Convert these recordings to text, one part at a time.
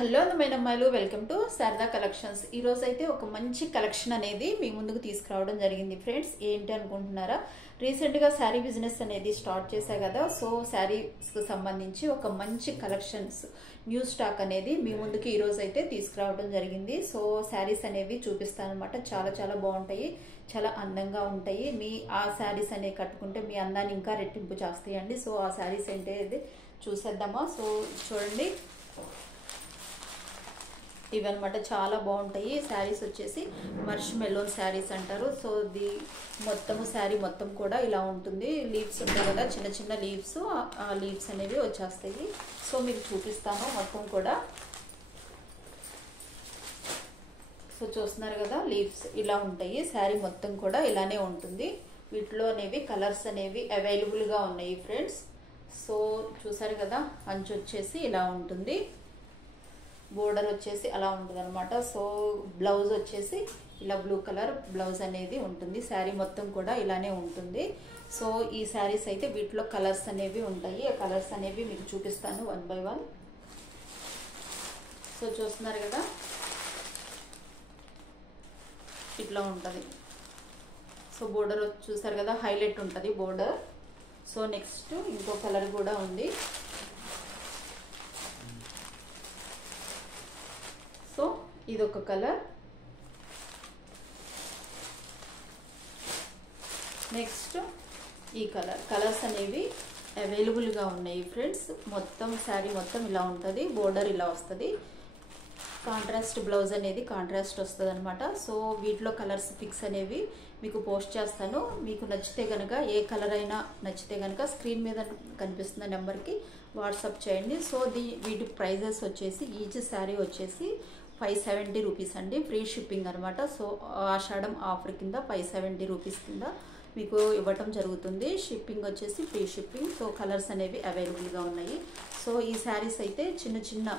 Hello అందమైన అమ్మాయిలు, welcome to Sharada collections. ఈ రోజు అయితే ఒక మంచి కలెక్షన్ అనేది మీ ముందుకు తీసుకురావడం జరిగింది ఫ్రెండ్స్. ఏంటి అనుకుంటున్నారా? రీసెంట్గా శారీ బిజినెస్ అనేది స్టార్ట్ చేశా కదా, సో శారీస్కి సంబంధించి ఒక మంచి కలెక్షన్స్ న్యూ స్టాక్ అనేది మీ ముందుకు ఈ రోజు అయితే తీసుకురావడం జరిగింది. సో శారీస్ అనేవి చూపిస్తాను అనమాట. చాలా చాలా బాగుంటాయి, చాలా అందంగా ఉంటాయి. మీ ఆ శారీస్ అనేవి కట్టుకుంటే మీ అందాన్ని ఇంకా రెట్టింపు చేస్తాయండి. సో ఆ శారీస్ ఏంటి చూసేద్దామా? సో చూడండి, ఇవన్నమాట చాలా బాగుంటాయి. శారీస్ వచ్చేసి మర్ష్ మెలోన్ శారీస్ అంటారు. సో ఇది మొత్తము శారీ మొత్తం కూడా ఇలా ఉంటుంది. లీవ్స్ ఉంటాయి కదా, చిన్న చిన్న లీవ్స్, ఆ లీవ్స్ అనేవి వచ్చేస్తాయి. సో మీకు చూపిస్తాను మొత్తం కూడా. సో చూస్తున్నారు కదా, లీవ్స్ ఇలా ఉంటాయి. శారీ మొత్తం కూడా ఇలానే ఉంటుంది. వీటిలో అనేవి కలర్స్ అనేవి అవైలబుల్గా ఉన్నాయి ఫ్రెండ్స్. సో చూసారు కదా, అంచు వచ్చేసి ఇలా ఉంటుంది, బోర్డర్ వచ్చేసి అలా ఉంటుంది అనమాట. సో బ్లౌజ్ వచ్చేసి ఇలా బ్లూ కలర్ బ్లౌజ్ అనేది ఉంటుంది. శారీ మొత్తం కూడా ఇలానే ఉంటుంది. సో ఈ శారీస్ అయితే వీటిలో కలర్స్ అనేవి ఉంటాయి. ఆ కలర్స్ అనేవి మీకు చూపిస్తాను వన్ బై వన్. సో చూస్తున్నారు కదా, ఇట్లా ఉంటుంది. సో బోర్డర్ చూసారు కదా, హైలైట్ ఉంటుంది బోర్డర్. సో నెక్స్ట్ ఇంకో కలర్ కూడా ఉంది. సో ఇదొక కలర్. నెక్స్ట్ ఈ కలర్స్ అనేవి అవైలబుల్గా ఉన్నాయి ఫ్రెండ్స్. మొత్తం శారీ మొత్తం ఇలా ఉంటుంది, బోర్డర్ ఇలా వస్తుంది, కాంట్రాస్ట్ బ్లౌజ్ అనేది కాంట్రాస్ట్ వస్తుంది అనమాట. సో వీటిలో కలర్స్ పిక్స్ అనేవి మీకు పోస్ట్ చేస్తాను. మీకు నచ్చితే కనుక, ఏ కలర్ అయినా నచ్చితే కనుక స్క్రీన్ మీద కనిపిస్తున్న నెంబర్కి వాట్సాప్ చేయండి. సో వీటి ప్రైజెస్ వచ్చేసి ఈచ్ శారీ వచ్చేసి 570 రూపీస్ అండి, ఫ్రీ షిప్పింగ్ అనమాట. సో ఆషాఢం ఆఫర్ కింద 570 రూపీస్ కింద మీకు ఇవ్వటం జరుగుతుంది. షిప్పింగ్ వచ్చేసి ఫ్రీ షిప్పింగ్. సో కలర్స్ అనేవి అవైలబుల్గా ఉన్నాయి. సో ఈ శారీస్ అయితే చిన్న చిన్న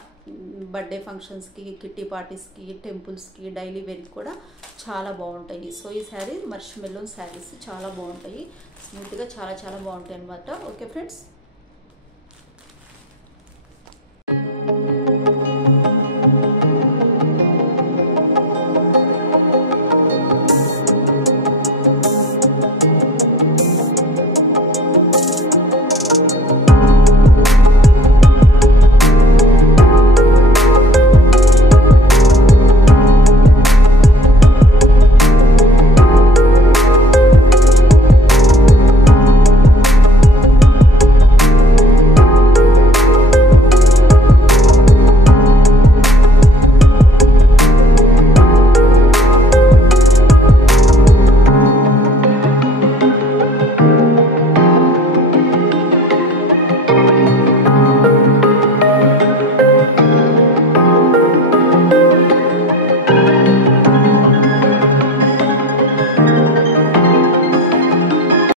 బర్త్డే ఫంక్షన్స్కి, కిట్టి పార్టీస్కి, టెంపుల్స్కి, డైలీ వేర్కి కూడా చాలా బాగుంటాయి. సో ఈ శారీ మర్ష్ మెలోన్ శారీస్ చాలా బాగుంటాయి, స్మూత్గా చాలా చాలా బాగుంటాయి అనమాట. Okay friends.